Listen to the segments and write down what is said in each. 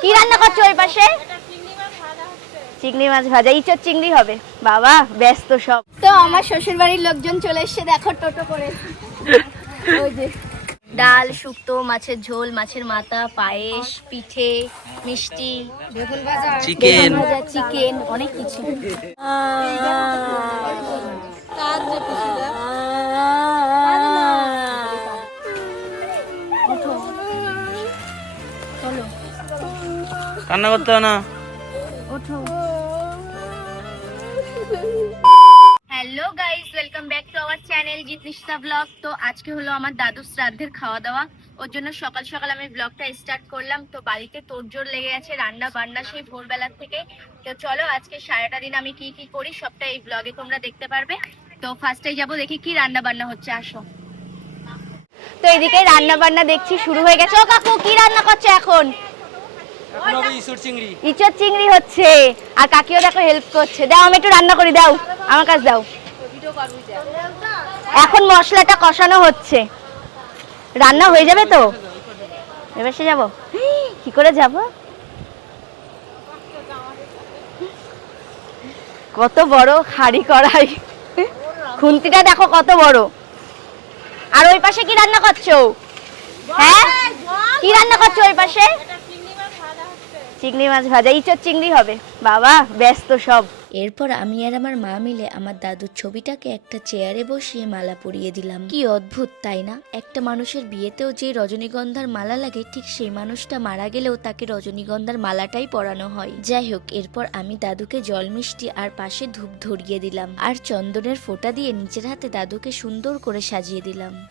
কি রান্না করছ ওই পাশে? চিংড়ি মাছ ভাজা। ইচোর চিংড়ি হবে। বাবা ব্যস্ত সব। তো আমার শ্বশুর বাড়ির লোকজন চলে এসেছে দেখো টোটো করে। ওই যে। ডাল শুক্তো মাছের ঝোল মাছের মাথা পায়েস পিঠে মিষ্টি। বেগুন ভাজা। চিকেন চিকেন অনেক কিছু। কান্না করতে হবে না। ওঠো। Hello guys welcome back to our channel Jitnisha vlog তো আজকে হলো আমার দাদুর শ্রাদ্ধের খাওয়া দাওয়া ওর জন্য সকাল সকাল আমি ব্লগটা স্টার্ট করলাম। তো বাড়িতে তোড়জোড় লেগে গেছে রান্না বান্না সেই ভোরবেলার থেকে। তো চলো আজকে সারাটা দিন আমি কি কি করি সবটা এই ব্লগে তোমরা দেখতে পারবে। তো ফার্স্টে যাব দেখি কি রান্না বান্না হচ্ছে আসো। তো এদিকে রান্না বান্না দেখছি শুরু হয়ে গেছে। ও কাকু কি রান্না করছে এখন? এখন চিংড়ি। হচ্ছে। আর কাকিও দেখো হেল্প করছে। দাও, আমি একটু রান্না করি, দাও। আমার কাছে দাও। এখন মশলাটা কষানো হচ্ছে। রান্না হয়ে যাবে তো? এবার সে যাব। কি করে যাব? কত বড় হাড়ি কড়াই। খুন্তিটা দেখো কত বড়। আর ওই পাশে কি রান্না করছ? হ্যাঁ? কি রান্না করছ ওই পাশে? চিংড়ি মাছ ভাজা। ইচোর চিংড়ি হবে। বাবা, ব্যস্ত সব। এরপর আমি আর আমার মা মিলে আমার দাদুর ছবিটাকে একটা চেয়ারে বসিয়ে মালা পরিয়ে দিলাম। কি অদ্ভুত, তাই না? একটা মানুষের বিয়েতেও যে রজনীগন্ধার মালা লাগে, ঠিক সেই মানুষটা মারা গেলেও তাকে রজনীগন্ধার মালাটাই পরানো হয়। যাই হোক, এরপর আমি দাদুকে জল মিষ্টি আর পাশে ধূপ ধরিয়ে দিলাম। আর চন্দনের ফোঁটা দিয়ে নিজের হাতে দাদুকে সুন্দর করে সাজিয়ে দিলাম।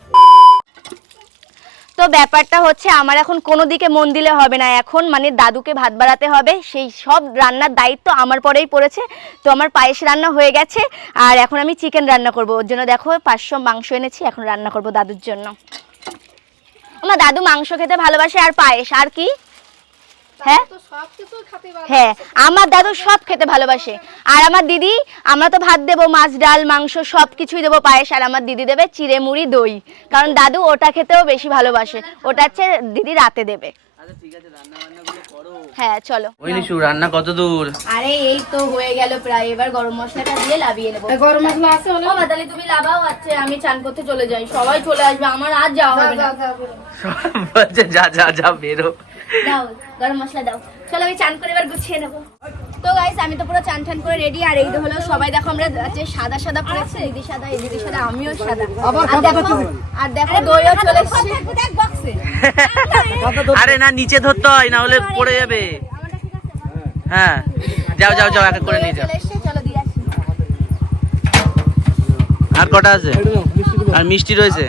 তো ব্যাপারটা হচ্ছে আমার এখন কোনো দিকে মন দিলে হবে না। এখন মানে দাদুকে ভাত বাড়াতে হবে, সেই সব রান্নার দায়িত্ব আমার পরেই পড়েছে। তো আমার পায়েস রান্না হয়ে গেছে, আর এখন আমি চিকেন রান্না করব। ওর জন্য দেখো পাঁচশো মাংস এনেছি, এখন রান্না করব দাদুর জন্য। আমার দাদু মাংস খেতে ভালোবাসে আর পায়েস, আর কি? হ্যাঁ? হ্যাঁ আমার দাদু সব খেতে ভালোবাসে। আর আমার দিদি আমরা তো ভাত দেবো মাছ ডাল মাংস সব কিছুই দেবো পায়েস আর আমার দিদি দেবে চিড়ে মুড়ি দই। কারণ দাদু ওটা খেতেও বেশি ভালোবাসে। ওটা হচ্ছে দিদি রাতে দেবে। আচ্ছা ঠিক আছে রান্না বান্না গুলো করো। হ্যাঁ চলো। ওই নিশু রান্না কত দূর? আরে এই তো হয়ে গেল প্রায়। এবার গরম মশলাটা দিয়ে লাভিয়ে নেব। গরম মশলা আছে ও মাতালি তুমি লাভাও আছে আমি চান করতে চলে যাই। সবাই চলে আসবে আমার আজ যাওয়া হবে না। বলছে যা যা যা বেরো। দাও গরম মশলা দাও। চলো আমি চান করে এবার গুছিয়ে নেব। তো গাইস আমি তো পুরো চান টান করে রেডি আর এই তো হলো সবাই দেখো আমরা যে সাদা সাদা পড়েছে দিদি সাদা এই দিদি সাদা আমিও সাদা। আর দেখো আর দেখো দইও চলে এসেছে। আরে না নিচে ধরতে হয় না হলে পড়ে যাবে। হ্যাঁ যাও যাও যাও এক এক করে নিয়ে যাও। আর কটা আছে? আর মিষ্টি রয়েছে?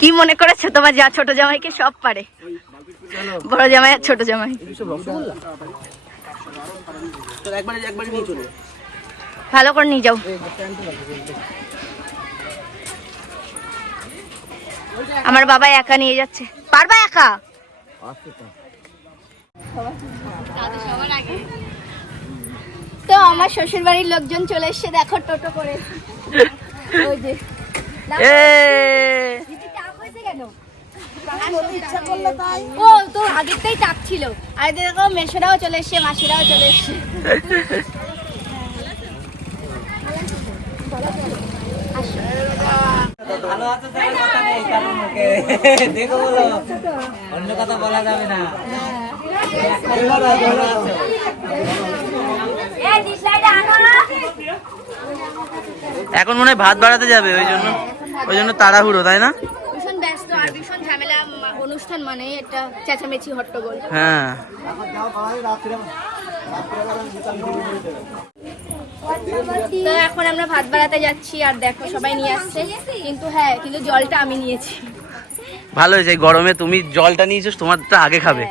কি মনে করেছ তোমার যা ছোট জামাইকে সব পারে? বড় জামাই আর ছোট জামাই। ভালো করে নিয়ে যাও। আমার বাবা একা নিয়ে যাচ্ছে। পারবা একা? তো আমার শ্বশুর বাড়ির লোকজন চলে এসেছে, দেখো টোটো করে। ওই যে। এ? ও তো আগেরটাই চাপ ছিল। আর দেখো মেশোরাও চলে এসছে মাসিরাও চলে এসছে। দেখো বলো অন্য কথা বলা যাবে না। এখন মনে হয় ভাত বাড়াতে যাবে ওই জন্য ওই জন্য তাড়াহুড়ো তাই না? ভীষণ ব্যস্ত আর ভীষণ ঝামেলা অনুষ্ঠান মানে চেঁচামেচি হট্টগোল। হ্যাঁ। তো এখন আমরা ভাত বাড়াতে যাচ্ছি আর দেখো সবাই নিয়ে আসছে। কিন্তু হ্যাঁ কিন্তু জলটা আমি নিয়েছি। ভালো হয়েছে গরমে তুমি জলটা নিয়েছো তোমারটা আগে খাবে।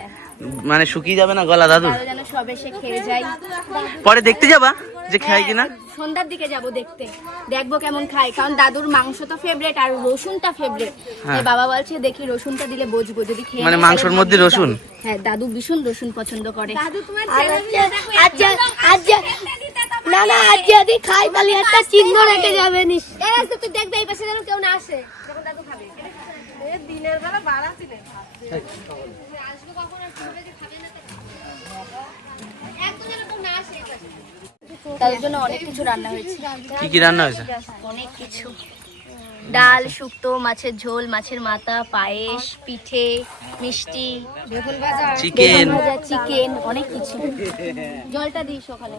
মানে শুকিয়ে যাবে না গলা দাদু? যেন সব এসে খেয়ে যাই পরে দেখতে যাবা যে খাই কিনা। হ্যাঁ, সন্ধ্যার দিকে যাব দেখতে। দেখব কেমন খায় কারণ দাদুর মাংস তো ফেভারিট আর রসুনটা ফেভারিট হ্যাঁ। বাবা বলছে দেখি রসুনটা দিলে বুঝব যদি খেয়ে মানে মাংসের মধ্যে রসুন? হ্যাঁ দাদু ভীষণ রসুন পছন্দ করে। দাদু তোমার আজ আজ না না আজ যদি খাই তাহলে একটা চিহ্ন রেখে যাবে নিস এই তো তুই দেখবে এই পাশে যেন কেউ না আসে। যখন দাদু খাবে। তাদের জন্য অনেক কিছু রান্না হয়েছে। কি কি রান্না হয়েছে? অনেক কিছু। ডাল শুক্তো মাছের ঝোল মাছের মাথা পায়েস পিঠে মিষ্টি চিকেন। ভাজা চিকেন অনেক কিছু। জলটা দিই সকালে।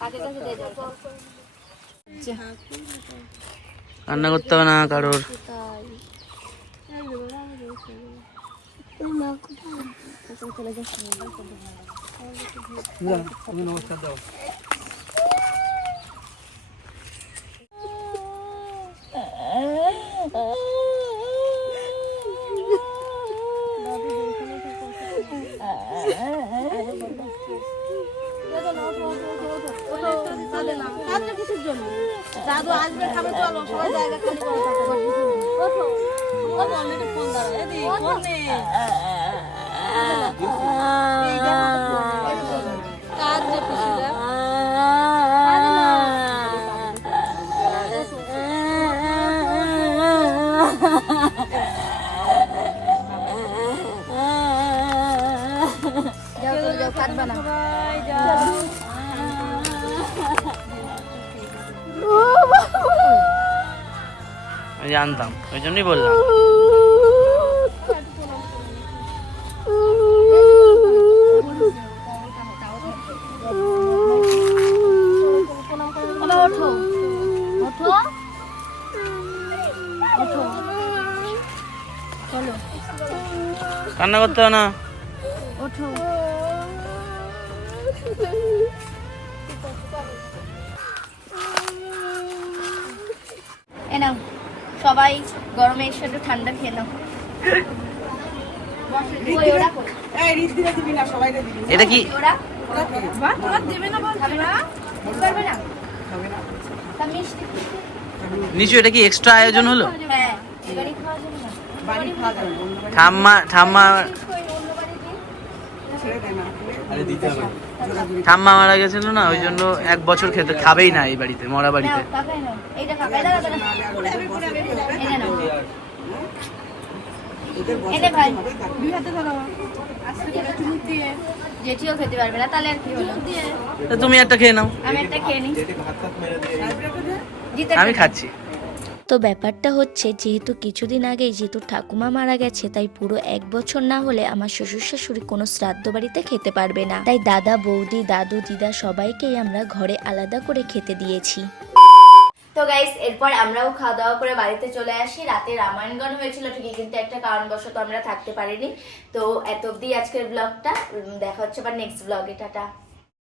কাকে কাছে দে জল? রান্না করতে হবে না কারোর। দাদু আসবে খাবে চলো সবাই জায়গা খালি করো ফোন দাঁড়াও। জানতাম ওই জন্যই বললাম কান্না করতে হবে না। ওঠো। এ নাও সবাই গরমে এসে একটু ঠান্ডা খেয়ে নাও? এটা কি? ওরা বা, তোমার দেবে না বলছে খাবে না? দিতে পারবে না। তা মিষ্টি নিচু এটা কি এক্সট্রা আয়োজন হলো? হ্যাঁ এবারই খাওয়ার জন্য না ঠাম্মা ঠাম্মা ঠাম্মা মারা গেছিল না ওই জন্য এক বছর খেতে খাবেই না এই বাড়িতে মরা বাড়িতে। তুমি একটা খেয়ে নাও। আমি একটা খেয়ে নিই। জিতে আমি খাচ্ছি। তো ব্যাপারটা হচ্ছে, যেহেতু কিছুদিন আগেই যেহেতু ঠাকুমা মারা গেছে, তাই পুরো এক বছর না হলে আমার শ্বশুর শাশুড়ি কোনো শ্রাদ্ধ বাড়িতে খেতে পারবে না। তাই দাদা, বৌদি, দাদু, দিদা সবাইকেই আমরা ঘরে আলাদা করে খেতে দিয়েছি। তো গাইস এরপর আমরাও খাওয়া দাওয়া করে বাড়িতে চলে আসি। রাতে রামায়ণগণ হয়েছিল, ঠিকই, কিন্তু একটা কারণবশত আমরা থাকতে পারিনি। তো এত অব্দি আজকের ব্লগটা দেখা হচ্ছে আবার নেক্সট ব্লগে টাটা।